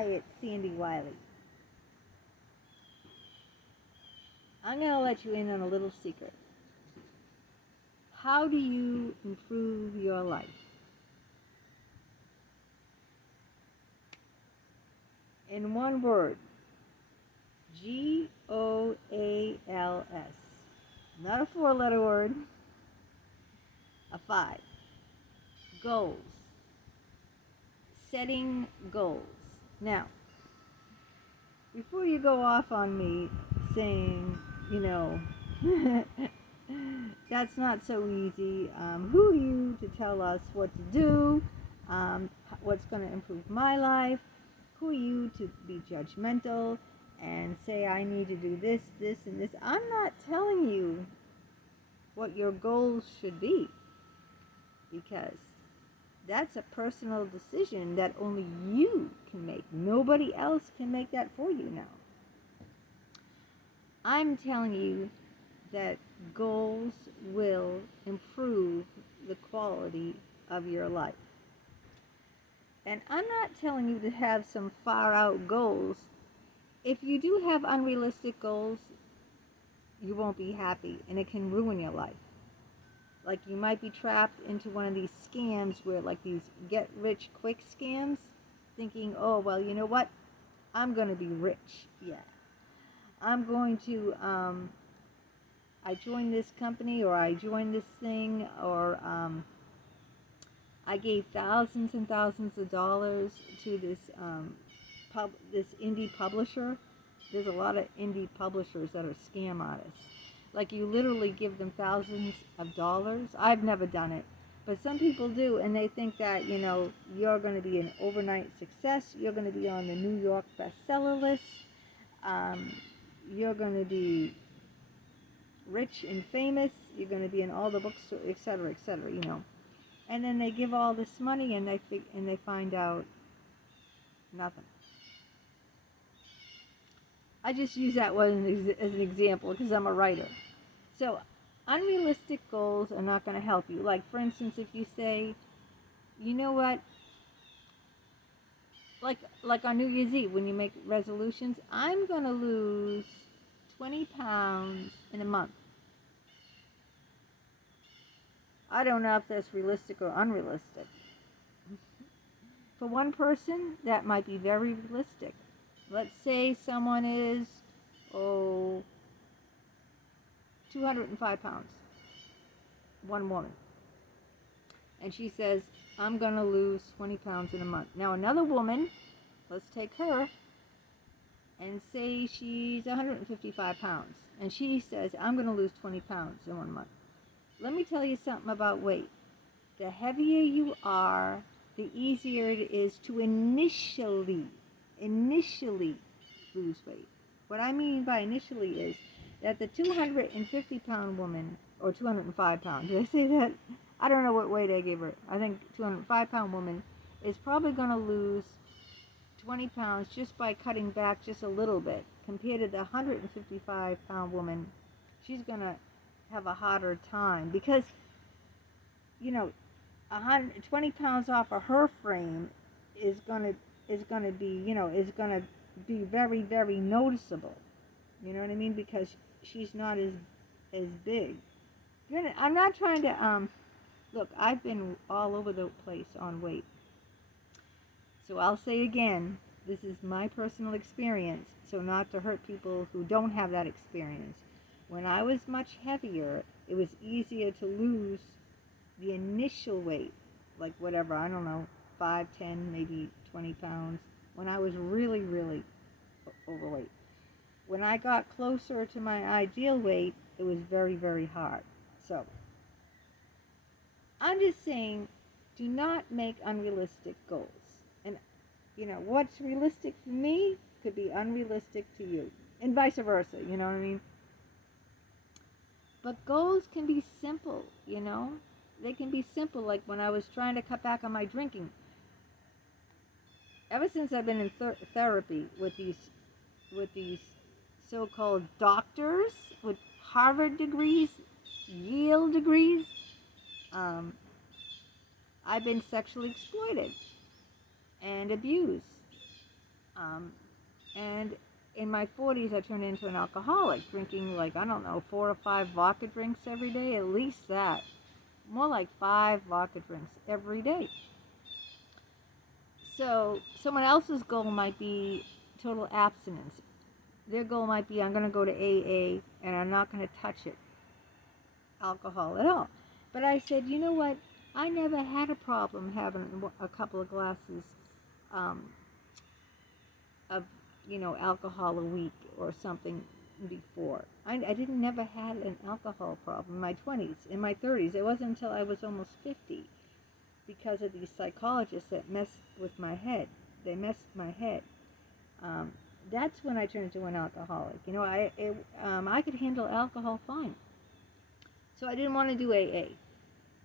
Hi, it's Sandy Wiley. I'm going to let you in on a little secret. How do you improve your life? In one word, GOALS. Not a 4-letter word, a 5. Goals. Setting goals. Now, before you go off on me saying, that's not so easy. Who are you to tell us what to do? What's going to improve my life? Who are you to be judgmental and say I need to do this, this, and this? I'm not telling you what your goals should be, because that's a personal decision that only you can make. Nobody else can make that for you now. I'm telling you that goals will improve the quality of your life. And I'm not telling you to have some far out goals. If you do have unrealistic goals, you won't be happy, and it can ruin your life. Like, you might be trapped into one of these scams where, like, these get rich quick scams, thinking, oh, well, you know what? I'm going to be rich. Yeah. I'm going to, I joined this company, or I joined this thing, or I gave thousands and thousands of dollars to this this indie publisher. There's a lot of indie publishers that are scam artists. Like, you literally give them thousands of dollars. I've never done it, but some people do, and they think that, you're going to be an overnight success. You're going to be on the New York bestseller list. You're going to be rich and famous. You're going to be in all the bookstores, etc., etc., And then they give all this money, and they find out nothing. I just use that one as an example because I'm a writer. So, unrealistic goals are not going to help you. Like, for instance, if you say, you know what, like on New Year's Eve, when you make resolutions, I'm going to lose 20 pounds in a month. I don't know if that's realistic or unrealistic. For one person, that might be very realistic. Let's say someone is, 205 pounds, one woman. And she says, I'm going to lose 20 pounds in a month. Now, another woman, let's take her, and say she's 155 pounds. And she says, I'm going to lose 20 pounds in 1 month. Let me tell you something about weight. The heavier you are, the easier it is to initially lose weight. What I mean by initially is that the 250-pound woman, or 205 pounds, did I say that? I don't know what weight I gave her. I think 205-pound woman is probably going to lose 20 pounds just by cutting back just a little bit. Compared to the 155-pound woman, she's going to have a harder time because, 20 pounds off of her frame is going to be very, very noticeable. You know what I mean? Because she's not as big. I'm not trying to look, I've been all over the place on weight. So I'll say again, this is my personal experience, so not to hurt people who don't have that experience. When I was much heavier, it was easier to lose the initial weight, like whatever, I don't know, 5, 10, maybe 20 pounds, when I was really, really overweight. When I got closer to my ideal weight, it was very, very hard. So, I'm just saying, do not make unrealistic goals. And, what's realistic for me could be unrealistic to you. And vice versa, you know what I mean? But goals can be simple, They can be simple, like when I was trying to cut back on my drinking. Ever since I've been in therapy with these so-called doctors with Harvard degrees, Yale degrees, I've been sexually exploited and abused. And in my 40s, I turned into an alcoholic, drinking like, I don't know, 4 or 5 vodka drinks every day, at least that. More like 5 vodka drinks every day. So someone else's goal might be total abstinence. Their goal might be, I'm going to go to AA and I'm not going to touch it, alcohol at all. But I said, you know what? I never had a problem having a couple of glasses um, of, alcohol a week or something before. I didn't never had an alcohol problem in my 20s. In my 30s, it wasn't until I was almost 50, because of these psychologists that messed with my head. They messed my head. That's when I turned into an alcoholic. I could handle alcohol fine. So I didn't want to do AA.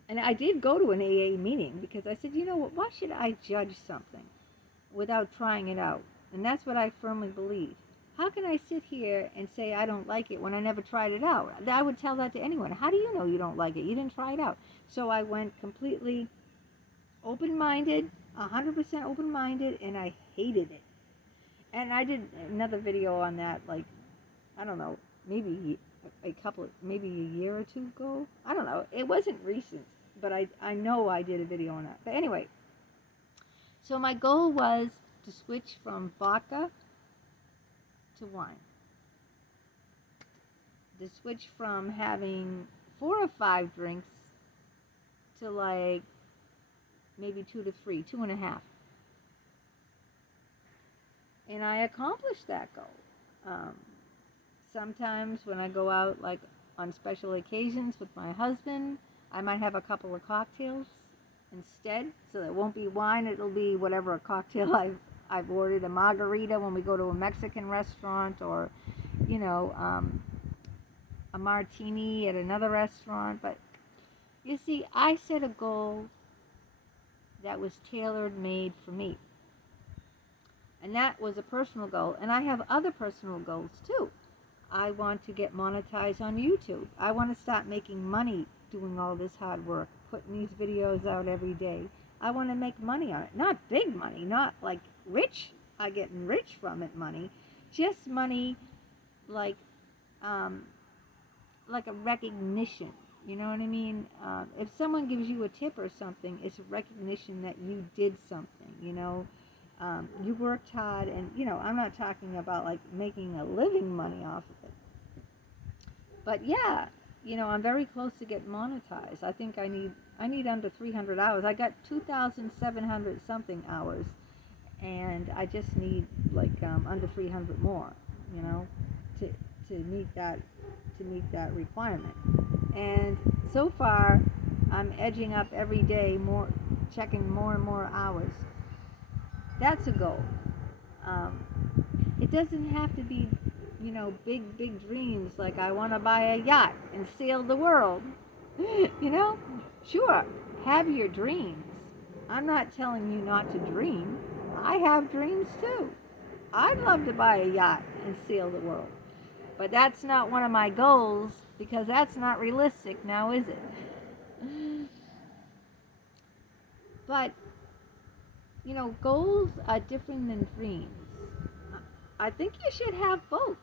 And I did go to an AA meeting because I said, you know what, why should I judge something without trying it out? And that's what I firmly believe. How can I sit here and say I don't like it when I never tried it out? I would tell that to anyone. How do you know you don't like it? You didn't try it out. So I went completely open-minded, 100% open-minded, and I hated it. And I did another video on that, like, I don't know, maybe maybe a year or two ago. I don't know. It wasn't recent, but I know I did a video on that. But anyway, so my goal was to switch from vodka to wine. To switch from having 4 or 5 drinks to like maybe 2 to 3, 2.5. And I accomplished that goal. Sometimes when I go out, like on special occasions with my husband, I might have a couple of cocktails instead. So it won't be wine, it'll be whatever cocktail I've ordered. A margarita when we go to a Mexican restaurant, or, a martini at another restaurant. But you see, I set a goal that was tailor-made for me. And that was a personal goal. And I have other personal goals too. I want to get monetized on YouTube. I want to start making money doing all this hard work, putting these videos out every day. I want to make money on it. Not big money, not like rich. I get rich from it money. Just money like a recognition. You know what I mean? If someone gives you a tip or something, it's a recognition that you did something, you worked hard, and I'm not talking about like making a living money off of it, but yeah, I'm very close to getting monetized. I think I need under 300 hours. I got 2,700 something hours, and I just need like under 300 more, to meet that requirement. And so far I'm edging up every day, checking more and more hours. That's a goal. It doesn't have to be, big dreams like I want to buy a yacht and sail the world. Sure, have your dreams. I'm not telling you not to dream. I have dreams too. I'd love to buy a yacht and sail the world. But that's not one of my goals, because that's not realistic now, is it? But goals are different than dreams. I think you should have both,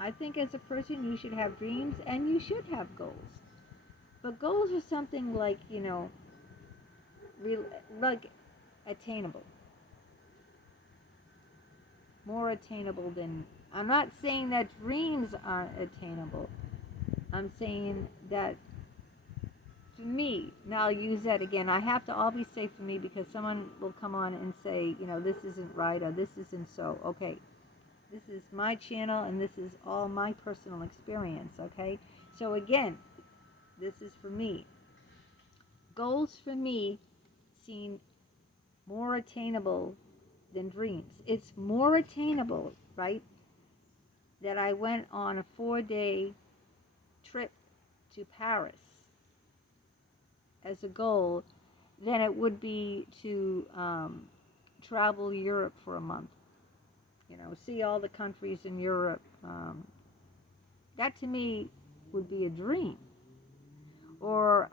I think as a person you should have dreams and you should have goals. But goals are something like, like attainable. More attainable than, I'm not saying that dreams aren't attainable. I'm saying that for me, now I'll use that again. I have to always say for me, because someone will come on and say, this isn't right or this isn't so. Okay, this is my channel and this is all my personal experience, okay? So again, this is for me. Goals for me seem more attainable than dreams. It's more attainable, right, that I went on a 4-day trip to Paris as a goal than it would be to travel Europe for a month. See all the countries in Europe. That to me would be a dream. Or,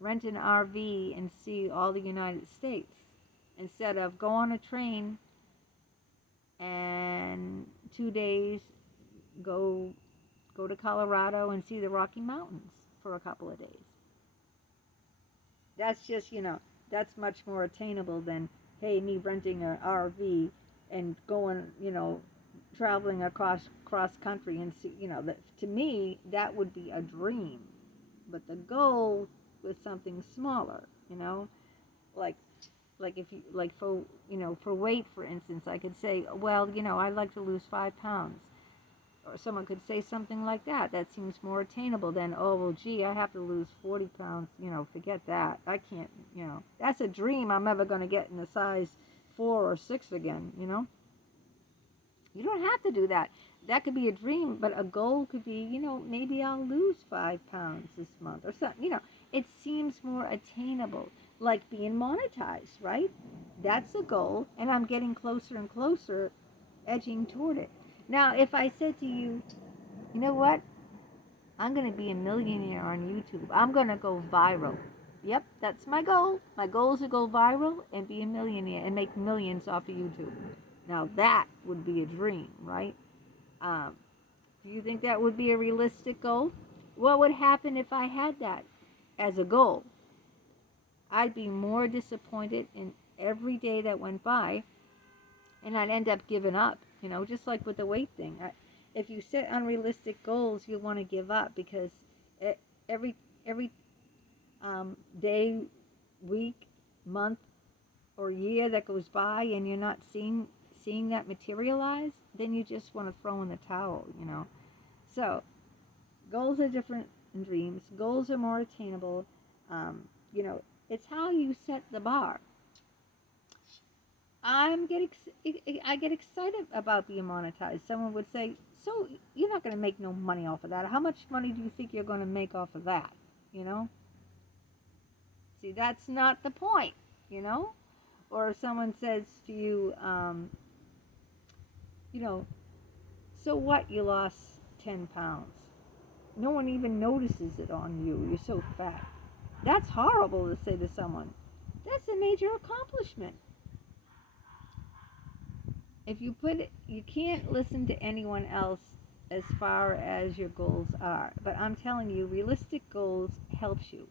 rent an RV and see all the United States. instead of go on a train and 2 days go to Colorado and see the Rocky Mountains for a couple of days. That's just, that's much more attainable than, hey, me renting an RV and going, traveling across cross country and see, that, to me, that would be a dream. But the goal was something smaller, like if you, like, for weight, for instance, I could say, well, I'd like to lose 5 pounds. Or someone could say something like that. That seems more attainable than, oh, well, gee, I have to lose 40 pounds. Forget that. I can't, that's a dream I'm never going to get in a size 4 or 6 again, You don't have to do that. That could be a dream, but a goal could be, maybe I'll lose 5 pounds this month or something. It seems more attainable, like being monetized, right? That's a goal, and I'm getting closer and closer, edging toward it. Now, if I said to you, you know what? I'm going to be a millionaire on YouTube. I'm going to go viral. Yep, that's my goal. My goal is to go viral and be a millionaire and make millions off of YouTube. Now, that would be a dream, right? Do you think that would be a realistic goal? What would happen if I had that as a goal? I'd be more disappointed in every day that went by, and I'd end up giving up. Just like with the weight thing. If you set unrealistic goals, you want to give up, because every day, week, month, or year that goes by and you're not seeing that materialize, then you just want to throw in the towel, So, goals are different than dreams. Goals are more attainable. It's how you set the bar. I get excited about being monetized. Someone would say, so you're not going to make no money off of that. How much money do you think you're going to make off of that? See, that's not the point, Or if someone says to you, so what, you lost 10 pounds. No one even notices it on you. You're so fat. That's horrible to say to someone. That's a major accomplishment. If you can't listen to anyone else as far as your goals are. But I'm telling you, realistic goals helps you.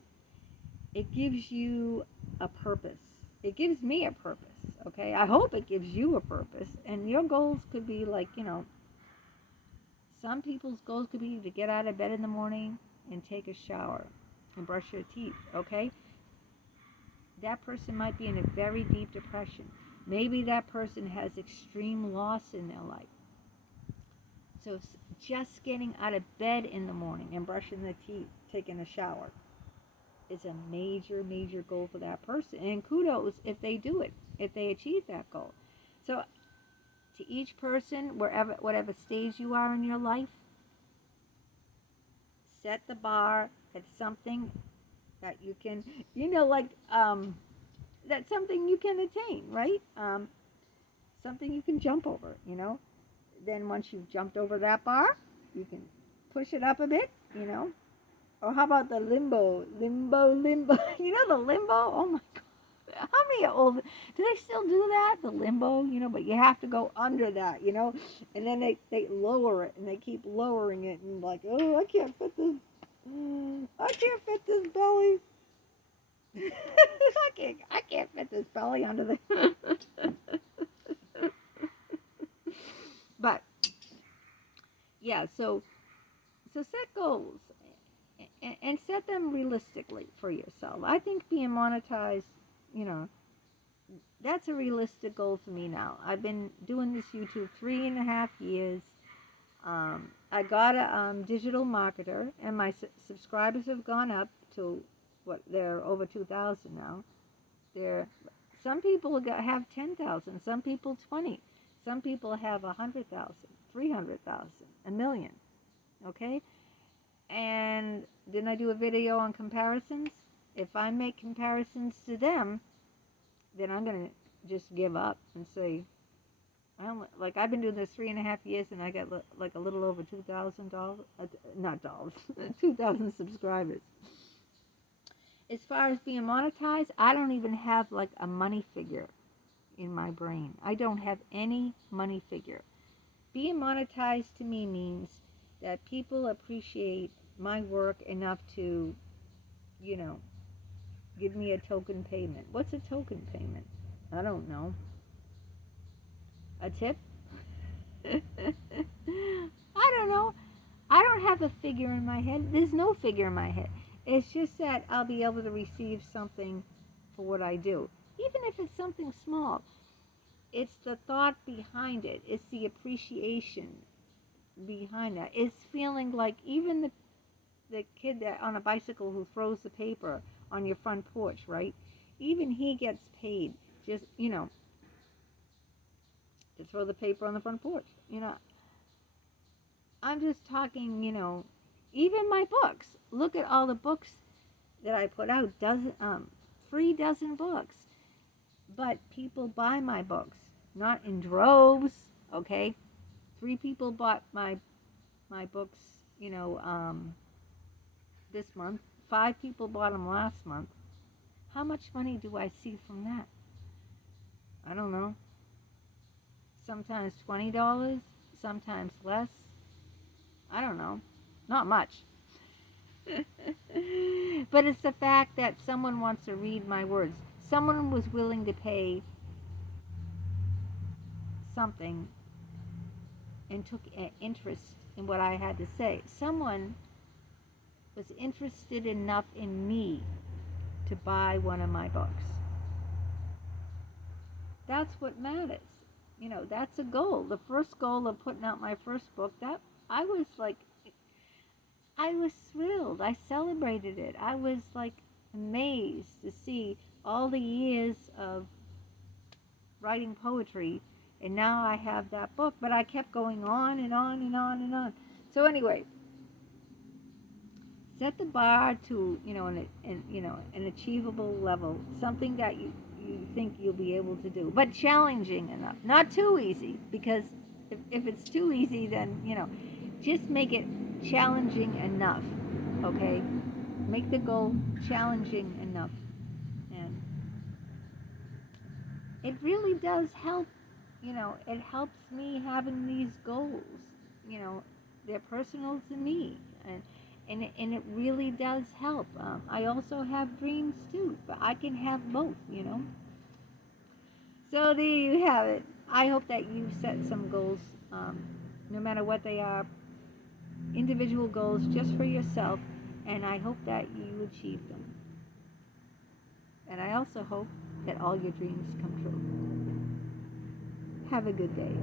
It gives you a purpose. It gives me a purpose, okay? I hope it gives you a purpose. And your goals could be like, some people's goals could be to get out of bed in the morning and take a shower and brush your teeth, okay? That person might be in a very deep depression. Maybe that person has extreme loss in their life. So just getting out of bed in the morning and brushing their teeth, taking a shower, is a major, major goal for that person. And kudos if they do it, if they achieve that goal. So to each person, whatever stage you are in your life, set the bar at something that you can, that's something you can attain, right? Something you can jump over, Then once you've jumped over that bar, you can push it up a bit, Or how about the limbo? Limbo. The limbo? Oh my God. How many old, do they still do that? The limbo, but you have to go under that, And then they lower it and they keep lowering it and like, oh, I can't fit this belly. I can't fit this belly under the But yeah, so set goals and set them realistically for yourself. I think being monetized, that's a realistic goal for me now. I've been doing this YouTube 3.5 years. I got a digital marketer, and my subscribers have gone up to they're over 2,000 now. Some people have 10,000, some people 20, some people have 100,000, 300,000, a million. Okay, and then I do a video on comparisons. If I make comparisons to them, then I'm gonna just give up and say, I've been doing this 3.5 years, and I got like a little over $2,000, not dollars, 2,000 subscribers. As far as being monetized, I don't even have like a money figure in my brain. I don't have any money figure. Being monetized to me means that people appreciate my work enough to, you know, give me a token payment. What's a token payment? I don't know. A tip? I don't know. I don't have a figure in my head. There's no figure in my head. It's just that I'll be able to receive something for what I do. Even if it's something small, it's the thought behind it. It's the appreciation behind that. It's feeling like even the kid that on a bicycle who throws the paper on your front porch, right? Even he gets paid just, to throw the paper on the front porch. I'm just talking, even my books. Look at all the books that I put out, 3 dozen books. But people buy my books, not in droves, okay? 3 people bought my books, this month. 5 people bought them last month. How much money do I see from that? I don't know. Sometimes $20, sometimes less. I don't know. Not much. But it's the fact that someone wants to read my words. Someone was willing to pay something and took an interest in what I had to say. Someone was interested enough in me to buy one of my books. That's what matters. That's a goal. The first goal of putting out my first book, that I was thrilled. I celebrated it. I was amazed to see all the years of writing poetry, and now I have that book. But I kept going on and on and on and on. So anyway, set the bar to an achievable level, something that you think you'll be able to do, but challenging enough, not too easy, because if it's too easy, then just make it challenging enough. Okay, make the goal challenging enough, and it really does help. It helps me having these goals. They're personal to me, and it really does help. I also have dreams too, but I can have both. So there you have it. I hope that you've set some goals, no matter what they are, individual goals just for yourself, and I hope that you achieve them. And I also hope that all your dreams come true. Have a good day.